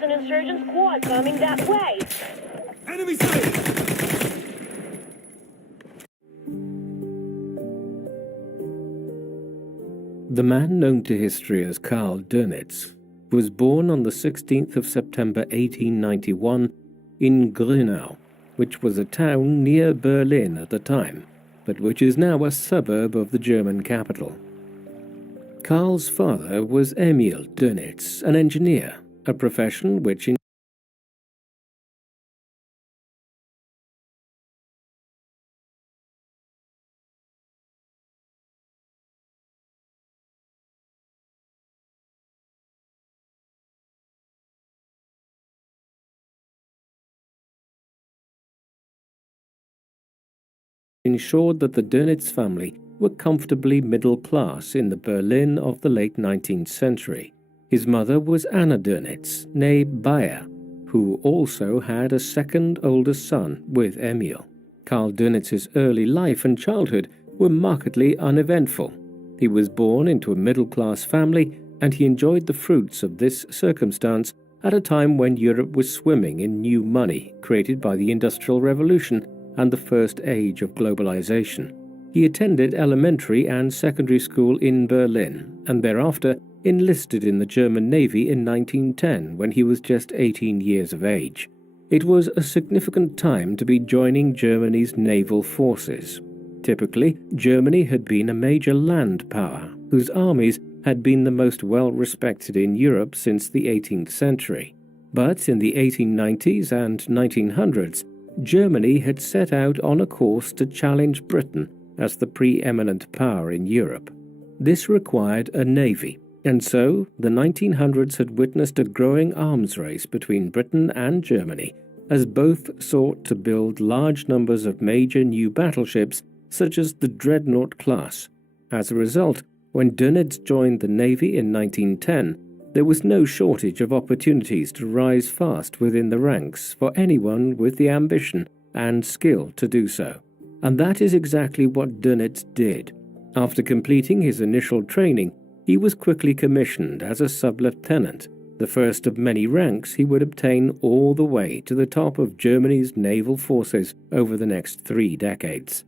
There's an insurgent squad coming that way. Enemy sighted! The man known to history as Karl Dornitz was born on the 16th of September 1891 in Grünau, which was a town near Berlin at the time, but which is now a suburb of the German capital. Karl's father was Emil Dornitz, an engineer, a profession which ensured that the Dornitz family were comfortably middle class in the Berlin of the late 19th century. His mother was Anna Dornitz, née Bayer, who also had a second older son with Emil. Karl Dornitz's early life and childhood were markedly uneventful. He was born into a middle-class family, and he enjoyed the fruits of this circumstance at a time when Europe was swimming in new money created by the Industrial Revolution and the first age of globalization. He attended elementary and secondary school in Berlin, and thereafter enlisted in the German Navy in 1910 when he was just 18 years of age. It was a significant time to be joining Germany's naval forces. Typically, Germany had been a major land power, whose armies had been the most well-respected in Europe since the 18th century. But in the 1890s and 1900s, Germany had set out on a course to challenge Britain as the preeminent power in Europe. This required a navy, and so the 1900s had witnessed a growing arms race between Britain and Germany, as both sought to build large numbers of major new battleships such as the Dreadnought class. As a result, when Dornitz joined the Navy in 1910, there was no shortage of opportunities to rise fast within the ranks for anyone with the ambition and skill to do so. And that is exactly what Dornitz did. After completing his initial training, he was quickly commissioned as a sub-lieutenant, the first of many ranks he would obtain all the way to the top of Germany's naval forces over the next 3 decades.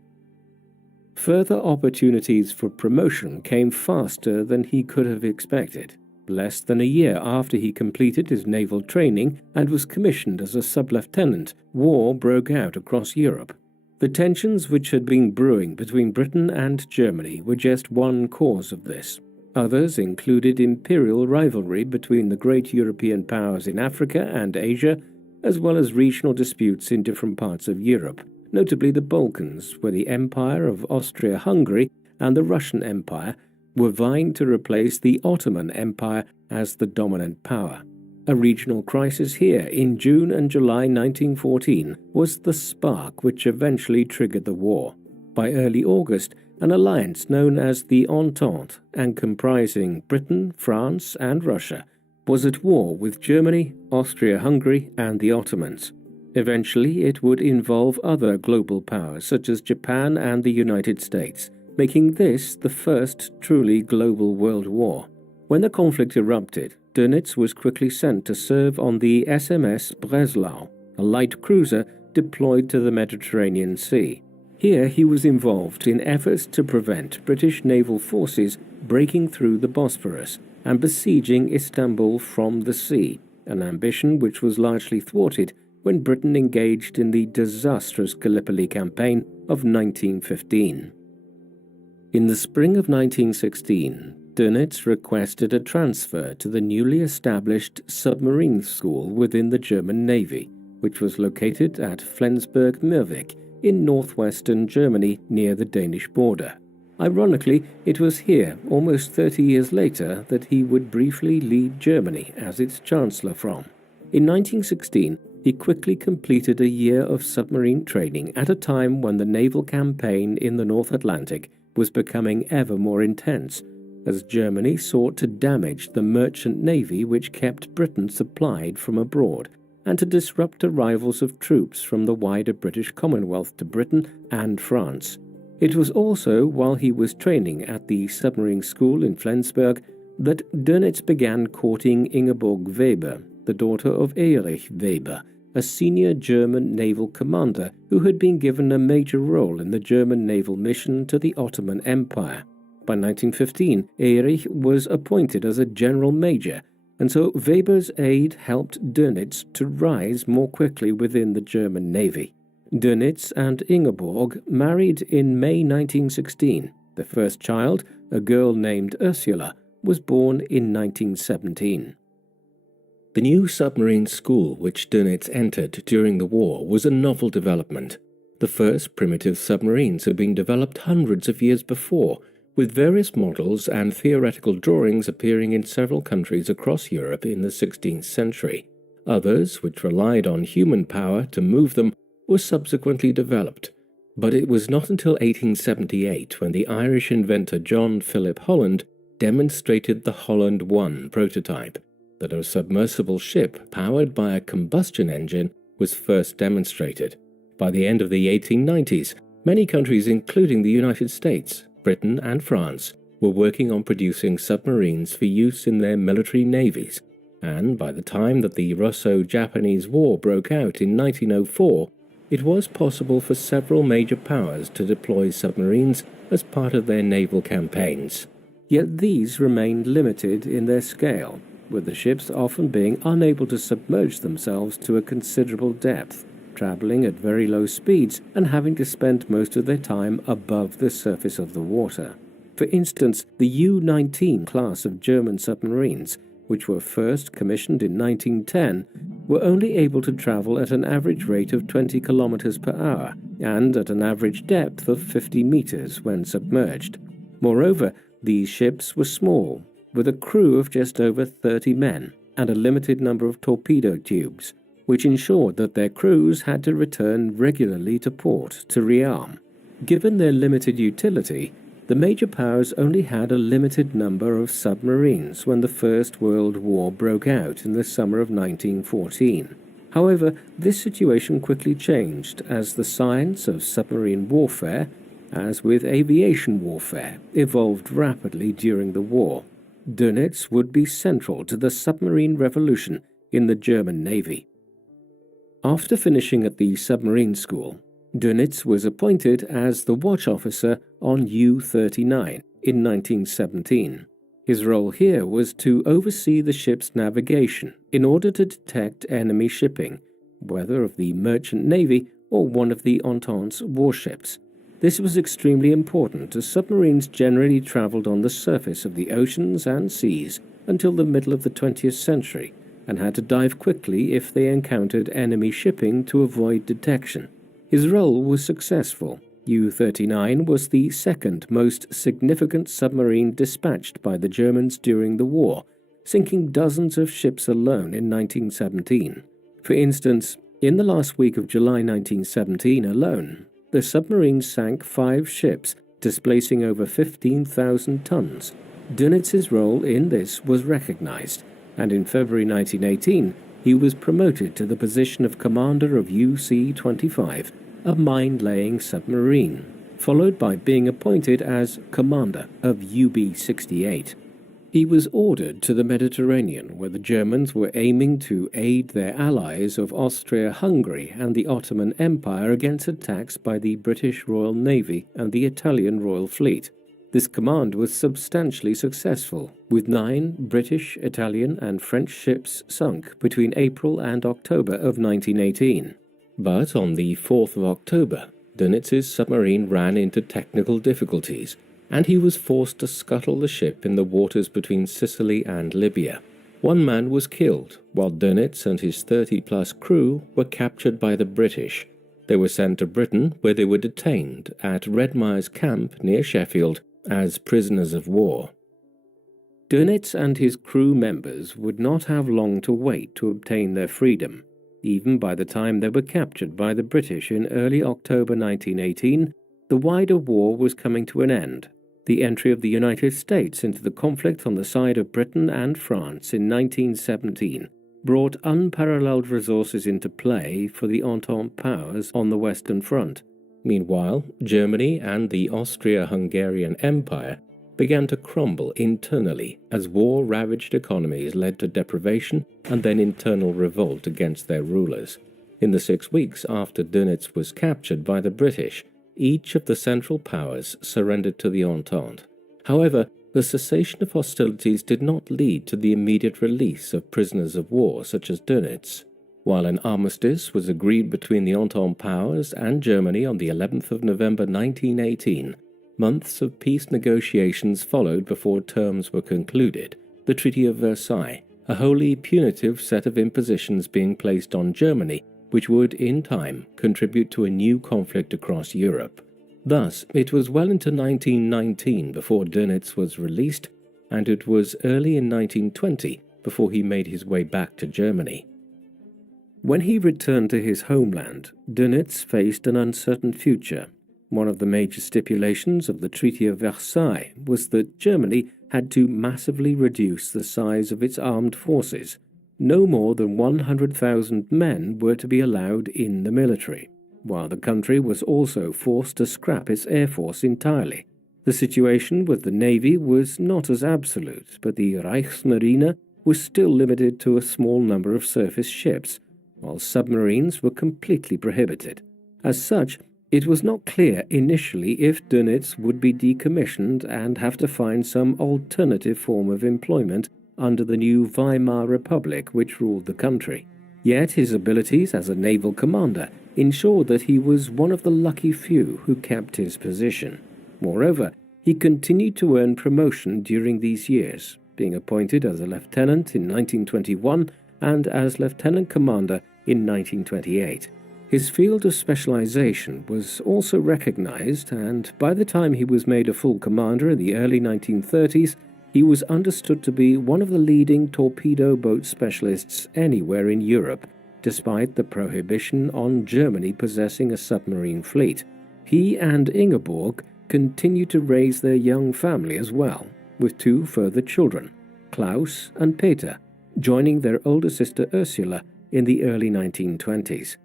Further opportunities for promotion came faster than he could have expected. Less than a year after he completed his naval training and was commissioned as a sub-lieutenant, war broke out across Europe. The tensions which had been brewing between Britain and Germany were just one cause of this. Others included imperial rivalry between the great European powers in Africa and Asia, as well as regional disputes in different parts of Europe, notably the Balkans, where the Empire of Austria-Hungary and the Russian Empire were vying to replace the Ottoman Empire as the dominant power. A regional crisis here in June and July 1914 was the spark which eventually triggered the war. By early August, an alliance known as the Entente, and comprising Britain, France, and Russia, was at war with Germany, Austria-Hungary, and the Ottomans. Eventually, it would involve other global powers such as Japan and the United States, making this the first truly global world war. When the conflict erupted, Dornitz was quickly sent to serve on the SMS Breslau, a light cruiser deployed to the Mediterranean Sea. Here he was involved in efforts to prevent British naval forces breaking through the Bosphorus and besieging Istanbul from the sea, an ambition which was largely thwarted when Britain engaged in the disastrous Gallipoli campaign of 1915. In the spring of 1916, Dornitz requested a transfer to the newly established submarine school within the German Navy, which was located at Flensburg-Meerwijk in northwestern Germany near the Danish border. Ironically, it was here, almost 30 years later, that he would briefly lead Germany as its chancellor from. In 1916, he quickly completed a year of submarine training at a time when the naval campaign in the North Atlantic was becoming ever more intense, as Germany sought to damage the merchant navy which kept Britain supplied from abroad, and to disrupt arrivals of troops from the wider British Commonwealth to Britain and France. It was also while he was training at the submarine school in Flensburg that Dornitz began courting Ingeborg Weber, the daughter of Erich Weber, a senior German naval commander who had been given a major role in the German naval mission to the Ottoman Empire. By 1915, Erich was appointed as a general major, and so Weber's aid helped Dornitz to rise more quickly within the German Navy. Dornitz and Ingeborg married in May 1916. The first child, a girl named Ursula, was born in 1917. The new submarine school which Dornitz entered during the war was a novel development. The first primitive submarines had been developed hundreds of years before, with various models and theoretical drawings appearing in several countries across Europe in the 16th century. Others, which relied on human power to move them, were subsequently developed. But it was not until 1878 when the Irish inventor John Philip Holland demonstrated the Holland I prototype that a submersible ship powered by a combustion engine was first demonstrated. By the end of the 1890s, many countries including the United States, Britain and France were working on producing submarines for use in their military navies, and by the time that the Russo-Japanese War broke out in 1904, it was possible for several major powers to deploy submarines as part of their naval campaigns. Yet these remained limited in their scale, with the ships often being unable to submerge themselves to a considerable depth, traveling at very low speeds and having to spend most of their time above the surface of the water. For instance, the U-19 class of German submarines, which were first commissioned in 1910, were only able to travel at an average rate of 20 kilometers per hour and at an average depth of 50 meters when submerged. Moreover, these ships were small, with a crew of just over 30 men and a limited number of torpedo tubes, which ensured that their crews had to return regularly to port to rearm. Given their limited utility, the major powers only had a limited number of submarines when the First World War broke out in the summer of 1914. However, this situation quickly changed as the science of submarine warfare, as with aviation warfare, evolved rapidly during the war. Dornitz would be central to the submarine revolution in the German Navy. After finishing at the submarine school, Dornitz was appointed as the watch officer on U-39 in 1917. His role here was to oversee the ship's navigation in order to detect enemy shipping, whether of the merchant navy or one of the Entente's warships. This was extremely important as submarines generally traveled on the surface of the oceans and seas until the middle of the 20th century and had to dive quickly if they encountered enemy shipping to avoid detection. His role was successful. U-39 was the second most significant submarine dispatched by the Germans during the war, sinking dozens of ships alone in 1917. For instance, in the last week of July 1917 alone, the submarine sank 5 ships, displacing over 15,000 tons. Dornitz's role in this was recognized, and in February 1918, he was promoted to the position of commander of UC-25, a mine-laying submarine, followed by being appointed as commander of UB-68. He was ordered to the Mediterranean, where the Germans were aiming to aid their allies of Austria-Hungary and the Ottoman Empire against attacks by the British Royal Navy and the Italian Royal Fleet. This command was substantially successful, with 9 British, Italian, and French ships sunk between April and October of 1918. But on the 4th of October, Dornitz's submarine ran into technical difficulties, and he was forced to scuttle the ship in the waters between Sicily and Libya. 1 man was killed, while Dornitz and his 30-plus crew were captured by the British. They were sent to Britain, where they were detained at Redmire's camp near Sheffield as prisoners of war. Dornitz and his crew members would not have long to wait to obtain their freedom. Even by the time they were captured by the British in early October 1918, the wider war was coming to an end. The entry of the United States into the conflict on the side of Britain and France in 1917 brought unparalleled resources into play for the Entente powers on the Western Front. Meanwhile, Germany and the Austria-Hungarian Empire began to crumble internally as war-ravaged economies led to deprivation and then internal revolt against their rulers. In the 6 weeks after Dornitz was captured by the British, each of the Central Powers surrendered to the Entente. However, the cessation of hostilities did not lead to the immediate release of prisoners of war such as Dornitz. While an armistice was agreed between the Entente Powers and Germany on the 11th of November 1918, months of peace negotiations followed before terms were concluded. The Treaty of Versailles, a wholly punitive set of impositions being placed on Germany, which would, in time, contribute to a new conflict across Europe. Thus, it was well into 1919 before Dornitz was released, and it was early in 1920 before he made his way back to Germany. When he returned to his homeland, Dornitz faced an uncertain future. One of the major stipulations of the Treaty of Versailles was that Germany had to massively reduce the size of its armed forces. No more than 100,000 men were to be allowed in the military, while the country was also forced to scrap its air force entirely. The situation with the navy was not as absolute, but the Reichsmarine was still limited to a small number of surface ships, while submarines were completely prohibited. As such, it was not clear initially if Dornitz would be decommissioned and have to find some alternative form of employment under the new Weimar Republic which ruled the country. Yet his abilities as a naval commander ensured that he was one of the lucky few who kept his position. Moreover, he continued to earn promotion during these years, being appointed as a lieutenant in 1921 and as lieutenant commander in 1928. His field of specialization was also recognized, and by the time he was made a full commander in the early 1930s, he was understood to be one of the leading torpedo boat specialists anywhere in Europe, despite the prohibition on Germany possessing a submarine fleet. He and Ingeborg continued to raise their young family as well, with 2 further children, Klaus and Peter, joining their older sister Ursula in the early 1920s.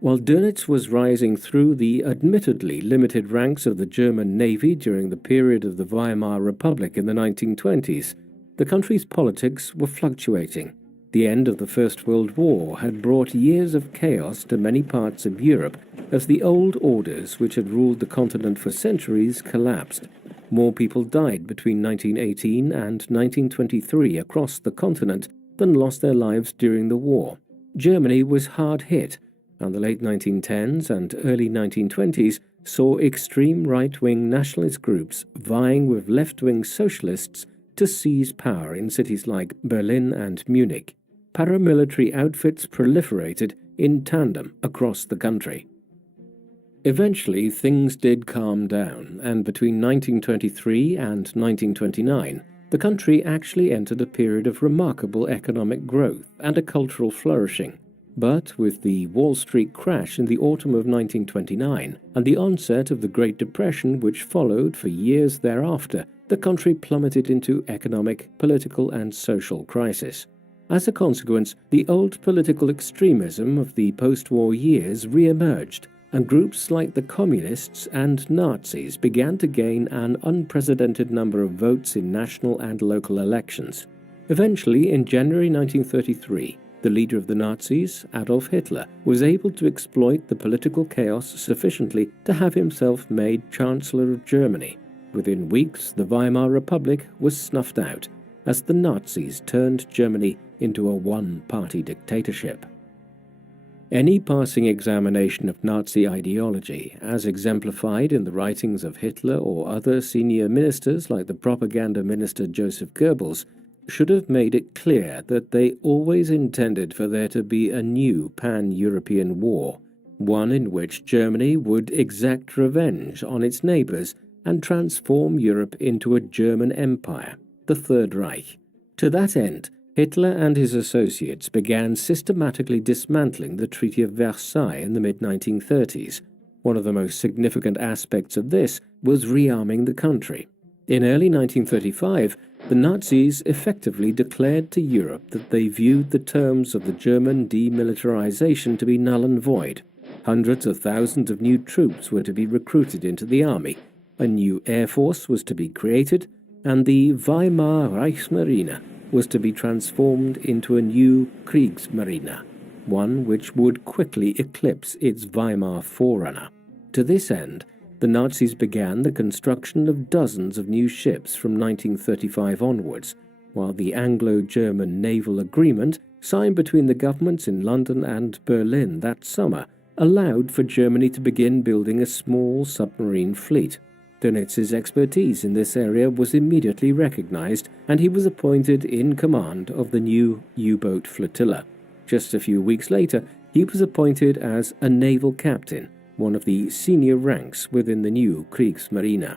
While Dornitz was rising through the admittedly limited ranks of the German Navy during the period of the Weimar Republic in the 1920s, the country's politics were fluctuating. The end of the First World War had brought years of chaos to many parts of Europe as the old orders which had ruled the continent for centuries collapsed. More people died between 1918 and 1923 across the continent than lost their lives during the war. Germany was hard hit, and the late 1910s and early 1920s saw extreme right-wing nationalist groups vying with left-wing socialists to seize power in cities like Berlin and Munich. Paramilitary outfits proliferated in tandem across the country. Eventually, things did calm down, and between 1923 and 1929, the country actually entered a period of remarkable economic growth and a cultural flourishing. But with the Wall Street crash in the autumn of 1929 and the onset of the Great Depression which followed for years thereafter, the country plummeted into economic, political and social crisis. As a consequence, the old political extremism of the post-war years re-emerged, and groups like the Communists and Nazis began to gain an unprecedented number of votes in national and local elections. Eventually, in January 1933, the leader of the Nazis, Adolf Hitler, was able to exploit the political chaos sufficiently to have himself made Chancellor of Germany. Within weeks, the Weimar Republic was snuffed out, as the Nazis turned Germany into a one-party dictatorship. Any passing examination of Nazi ideology, as exemplified in the writings of Hitler or other senior ministers like the propaganda minister Joseph Goebbels, should have made it clear that they always intended for there to be a new pan-European war, one in which Germany would exact revenge on its neighbors and transform Europe into a German empire, the Third Reich. To that end, Hitler and his associates began systematically dismantling the Treaty of Versailles in the mid-1930s. One of the most significant aspects of this was rearming the country. In early 1935, the Nazis effectively declared to Europe that they viewed the terms of the German demilitarization to be null and void. Hundreds of thousands of new troops were to be recruited into the army, A new air force was to be created, and the Weimar Reichsmarine was to be transformed into a new Kriegsmarine, one which would quickly eclipse its Weimar forerunner. To this end, the Nazis began the construction of dozens of new ships from 1935 onwards, while the Anglo-German naval agreement signed between the governments in London and Berlin that summer allowed for Germany to begin building a small submarine fleet. Dornitz's expertise in this area was immediately recognized, and he was appointed in command of the new U-boat flotilla. Just a few weeks later, he was appointed as a naval captain, one of the senior ranks within the new Kriegsmarine.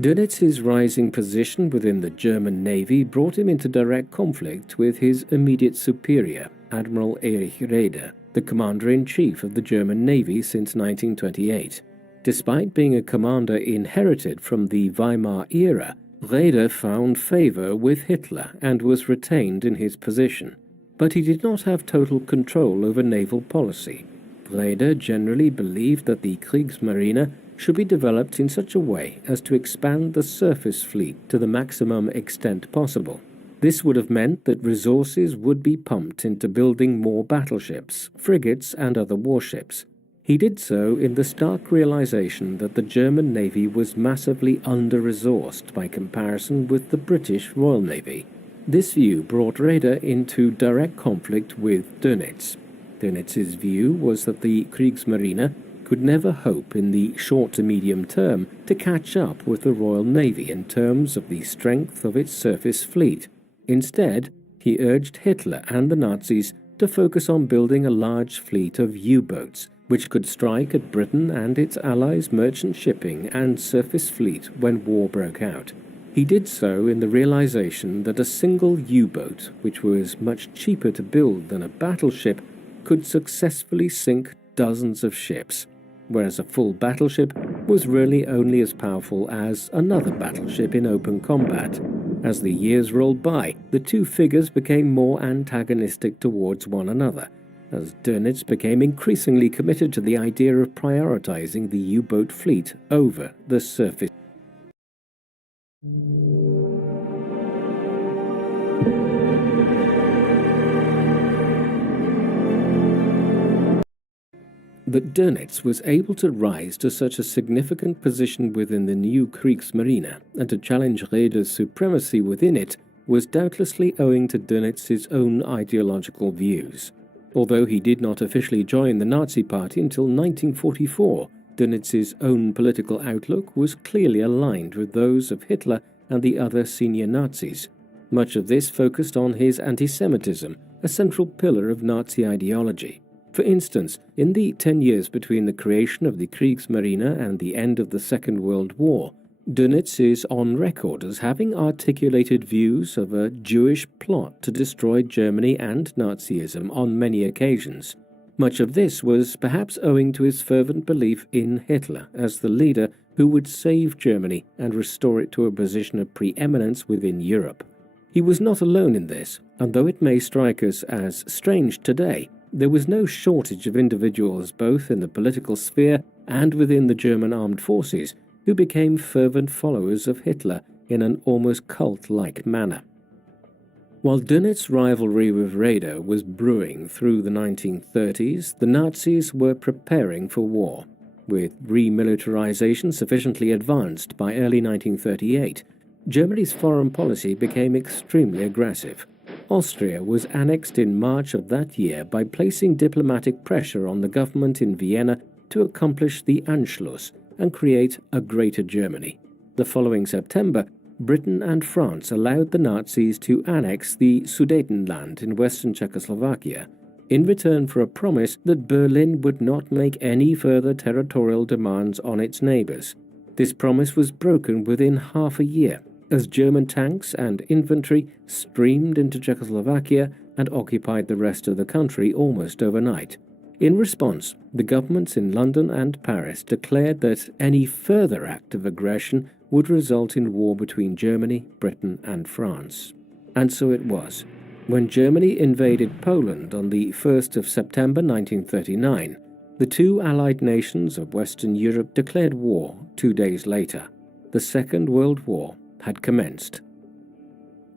Dornitz's rising position within the German Navy brought him into direct conflict with his immediate superior, Admiral Erich Raeder, the commander-in-chief of the German Navy since 1928. Despite being a commander inherited from the Weimar era, Raeder found favor with Hitler and was retained in his position. But he did not have total control over naval policy. Raeder generally believed that the Kriegsmarine should be developed in such a way as to expand the surface fleet to the maximum extent possible. This would have meant that resources would be pumped into building more battleships, frigates, and other warships. He did so in the stark realization that the German Navy was massively under-resourced by comparison with the British Royal Navy. This view brought Raeder into direct conflict with Dornitz. Dornitz's view was that the Kriegsmarine could never hope in the short to medium term to catch up with the Royal Navy in terms of the strength of its surface fleet. Instead, he urged Hitler and the Nazis to focus on building a large fleet of U-boats, which could strike at Britain and its allies' merchant shipping and surface fleet when war broke out. He did so in the realization that a single U-boat, which was much cheaper to build than a battleship, could successfully sink dozens of ships, whereas a full battleship was really only as powerful as another battleship in open combat. As the years rolled by, the two figures became more antagonistic towards one another, as Dornitz became increasingly committed to the idea of prioritizing the U-boat fleet over the surface. That Dornitz was able to rise to such a significant position within the new Kriegsmarine and to challenge Raeder's supremacy within it was doubtlessly owing to Dornitz's own ideological views. Although he did not officially join the Nazi Party until 1944, Dornitz's own political outlook was clearly aligned with those of Hitler and the other senior Nazis. Much of this focused on his anti-Semitism, a central pillar of Nazi ideology. For instance, in the 10 years between the creation of the Kriegsmarine and the end of the Second World War, Dornitz is on record as having articulated views of a Jewish plot to destroy Germany and Nazism on many occasions. Much of this was perhaps owing to his fervent belief in Hitler as the leader who would save Germany and restore it to a position of preeminence within Europe. He was not alone in this, and though it may strike us as strange today, there was no shortage of individuals both in the political sphere and within the German armed forces who became fervent followers of Hitler in an almost cult-like manner. While Dornitz's rivalry with Raeder was brewing through the 1930s, the Nazis were preparing for war. With remilitarization sufficiently advanced by early 1938, Germany's foreign policy became extremely aggressive. Austria was annexed in March of that year by placing diplomatic pressure on the government in Vienna to accomplish the Anschluss and create a Greater Germany. The following September, Britain and France allowed the Nazis to annex the Sudetenland in western Czechoslovakia, in return for a promise that Berlin would not make any further territorial demands on its neighbors. This promise was broken within half a year, as German tanks and infantry streamed into Czechoslovakia and occupied the rest of the country almost overnight. In response, the governments in London and Paris declared that any further act of aggression would result in war between Germany, Britain, and France. And so it was. When Germany invaded Poland on the 1st of September 1939, The two Allied nations of Western Europe declared war 2 days later. The Second World War had commenced.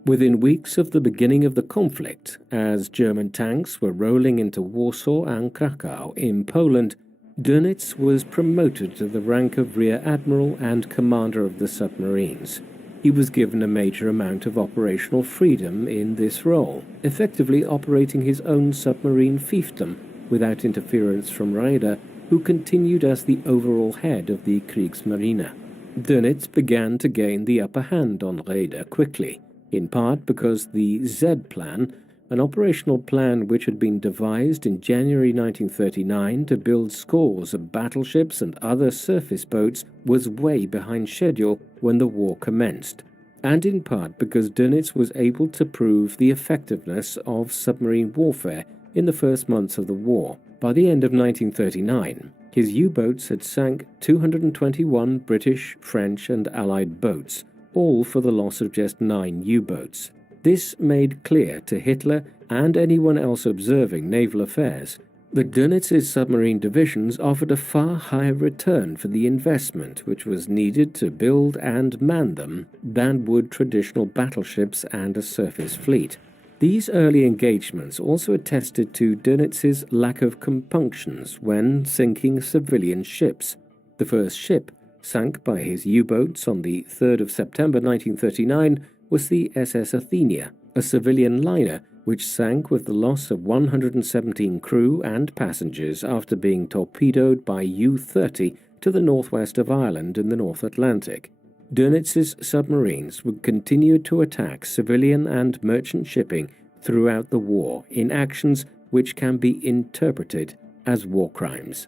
Within weeks of the beginning of the conflict, as German tanks were rolling into Warsaw and Krakow in Poland, Dornitz was promoted to the rank of Rear Admiral and Commander of the submarines. He was given a major amount of operational freedom in this role, effectively operating his own submarine fiefdom without interference from Raeder, who continued as the overall head of the Kriegsmarine. Dornitz began to gain the upper hand on Raeder quickly, in part because the Z-Plan, an operational plan which had been devised in January 1939 to build scores of battleships and other surface boats, was way behind schedule when the war commenced, and in part because Dornitz was able to prove the effectiveness of submarine warfare in the first months of the war. By the end of 1939, his U-boats had sank 221 British, French, and Allied boats, all for the loss of just 9 U-boats. This made clear to Hitler and anyone else observing naval affairs that Dornitz's submarine divisions offered a far higher return for the investment which was needed to build and man them than would traditional battleships and a surface fleet. These early engagements also attested to Dornitz's lack of compunctions when sinking civilian ships. The first ship, sunk by his U-boats on the 3rd of September 1939, was the SS Athenia, a civilian liner which sank with the loss of 117 crew and passengers after being torpedoed by U-30 to the northwest of Ireland in the North Atlantic. Dornitz's submarines would continue to attack civilian and merchant shipping throughout the war in actions which can be interpreted as war crimes.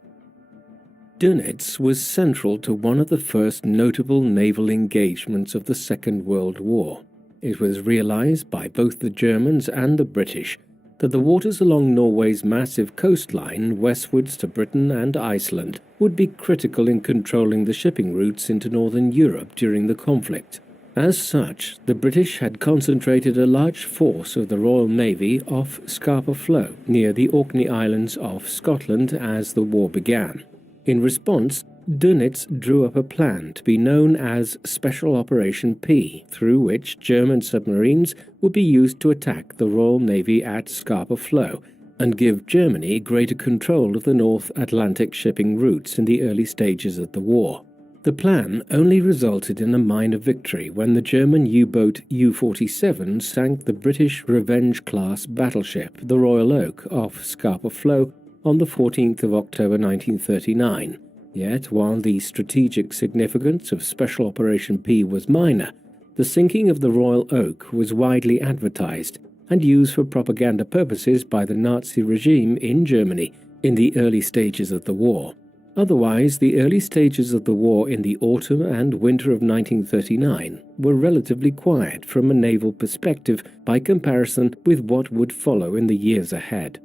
Dornitz was central to one of the first notable naval engagements of the Second World War. It was realized by both the Germans and the British that the waters along Norway's massive coastline westwards to Britain and Iceland would be critical in controlling the shipping routes into northern Europe during the conflict. As such, the British had concentrated a large force of the Royal Navy off Scapa Flow, near the Orkney Islands off Scotland, as the war began. In response, Dornitz drew up a plan to be known as Special Operation P, through which German submarines would be used to attack the Royal Navy at Scapa Flow and give Germany greater control of the North Atlantic shipping routes in the early stages of the war. The plan only resulted in a minor victory when the German U-boat U-47 sank the British Revenge-class battleship, the Royal Oak, off Scapa Flow on the 14th of October 1939. Yet, while the strategic significance of Special Operation P was minor, the sinking of the Royal Oak was widely advertised and used for propaganda purposes by the Nazi regime in Germany in the early stages of the war. Otherwise, the early stages of the war in the autumn and winter of 1939 were relatively quiet from a naval perspective by comparison with what would follow in the years ahead.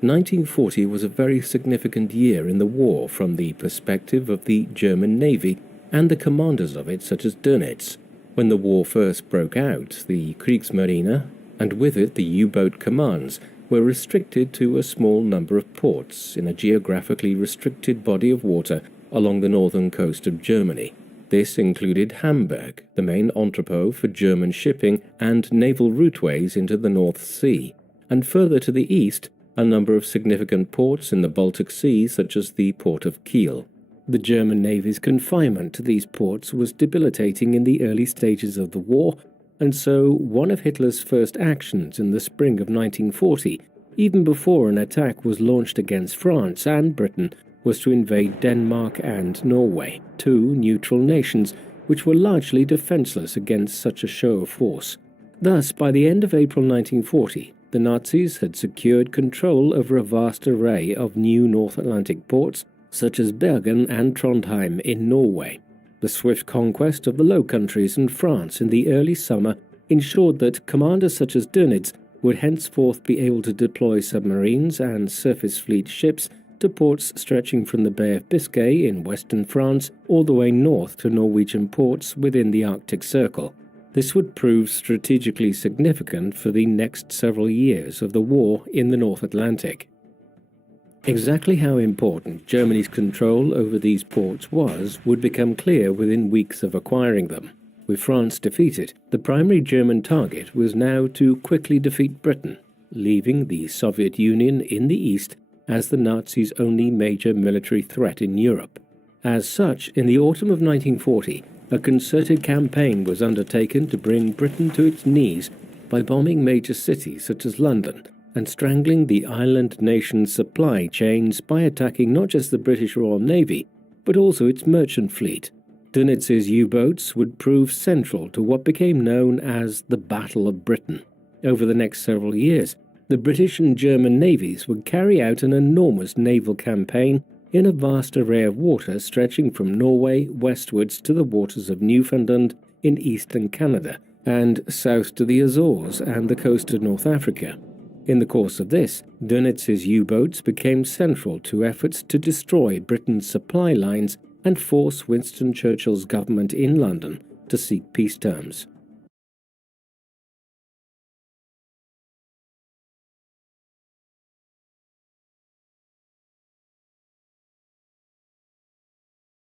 1940 was a very significant year in the war from the perspective of the German Navy and the commanders of it, such as Dornitz. When the war first broke out, the Kriegsmarine, and with it the U-boat commands, were restricted to a small number of ports in a geographically restricted body of water along the northern coast of Germany. This included Hamburg, the main entrepot for German shipping and naval routeways into the North Sea, and further to the east, a number of significant ports in the Baltic Sea, such as the port of Kiel. The German Navy's confinement to these ports was debilitating in the early stages of the war, and so one of Hitler's first actions in the spring of 1940, even before an attack was launched against France and Britain, was to invade Denmark and Norway, two neutral nations which were largely defenseless against such a show of force. Thus, by the end of April 1940, the Nazis had secured control over a vast array of new North Atlantic ports, such as Bergen and Trondheim in Norway. The swift conquest of the Low Countries and France in the early summer ensured that commanders such as Dornitz would henceforth be able to deploy submarines and surface fleet ships to ports stretching from the Bay of Biscay in western France all the way north to Norwegian ports within the Arctic Circle. This would prove strategically significant for the next several years of the war in the North Atlantic. Exactly how important Germany's control over these ports would become clear within weeks of acquiring them. With France defeated, the primary German target was now to quickly defeat Britain, leaving the Soviet Union in the east as the Nazis' only major military threat in Europe. As such, in the autumn of 1940, a concerted campaign was undertaken to bring Britain to its knees by bombing major cities such as London and strangling the island nation's supply chains by attacking not just the British Royal Navy, but also its merchant fleet. Dornitz's U-boats would prove central to what became known as the Battle of Britain. Over the next several years, the British and German navies would carry out an enormous naval campaign in a vast array of water stretching from Norway westwards to the waters of Newfoundland in eastern Canada, and south to the Azores and the coast of North Africa. In the course of this, Dornitz's U-boats became central to efforts to destroy Britain's supply lines and force Winston Churchill's government in London to seek peace terms.